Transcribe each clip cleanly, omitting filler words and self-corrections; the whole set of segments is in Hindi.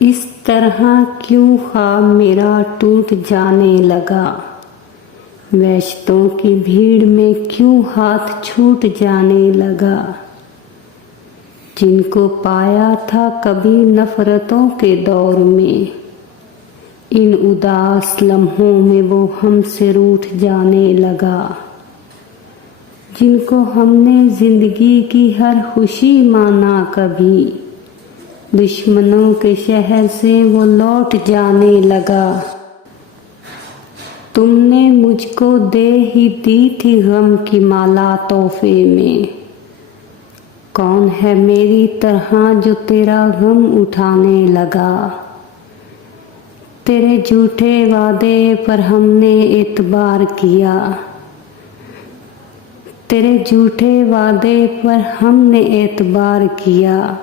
इस तरह क्यों ख्वाब मेरा टूट जाने लगा। वैश्तों की भीड़ में क्यों हाथ छूट जाने लगा। जिनको पाया था कभी नफरतों के दौर में, इन उदास लम्हों में वो हमसे रूठ जाने लगा। जिनको हमने जिंदगी की हर खुशी माना कभी, दुश्मनों के शहर से वो लौट जाने लगा। तुमने मुझको दे ही दी थी गम की माला तोहफे में। कौन है मेरी तरह जो तेरा गम उठाने लगा। तेरे झूठे वादे पर हमने एतबार किया। तेरे झूठे वादे पर हमने एतबार किया।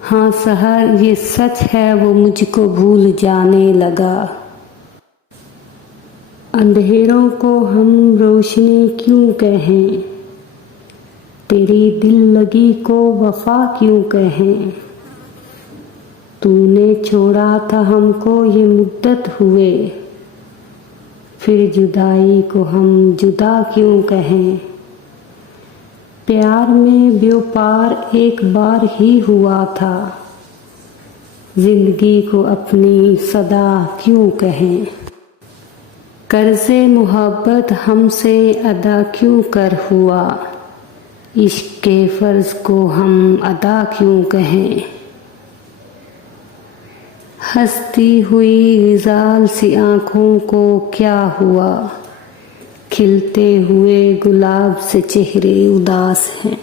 हाँ सहर ये सच है वो मुझको भूल जाने लगा। अंधेरों को हम रोशनी क्यों कहें, तेरी दिल लगी को वफा क्यों कहें। तूने छोड़ा था हमको ये मुद्दत हुए, फिर जुदाई को हम जुदा क्यों कहें। प्यार में व्यापार एक बार ही हुआ था, जिंदगी को अपनी सदा क्यों कहें। कर्ज़े मोहब्बत हमसे अदा क्यों कर हुआ, इश्क के फ़र्ज़ को हम अदा क्यों कहें। हंसती हुई ग़िज़ाल सी आँखों को क्या हुआ, खिलते हुए गुलाब से चेहरे उदास हैं।